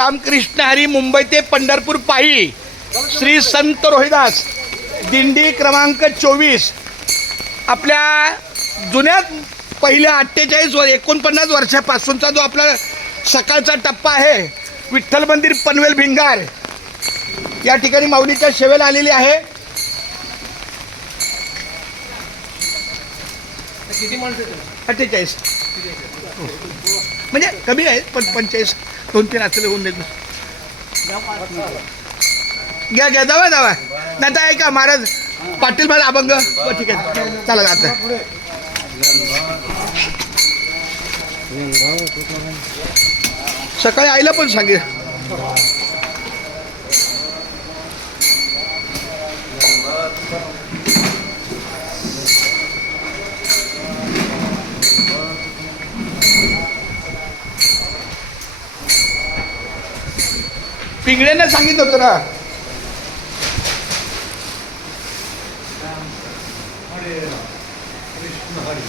रामकृष्ण हरी मुंबई ते पंढरपूर पायी श्री संत रोहिदास दिंडी क्रमांक 24 आपल्या जुन्यात पहिल्या 49 वर्षापासूनचा जो आपला सकाळचा टप्पा आहे विठ्ठल मंदिर पनवेल भिंगार या ठिकाणी माऊलीच्या सेवेला आलेली आहे। किती माणसं 48 म्हणजे कमी आहे पण 45 2-3 असले होऊन देत घ्या घ्या जावा जावा नाही तर ऐका महाराज पाटील माझा अभंग ठीक आहे चला आता सकाळी आईला पण सांगे पिंगळेनं सांगितलं होतं ना कृष्ण हरी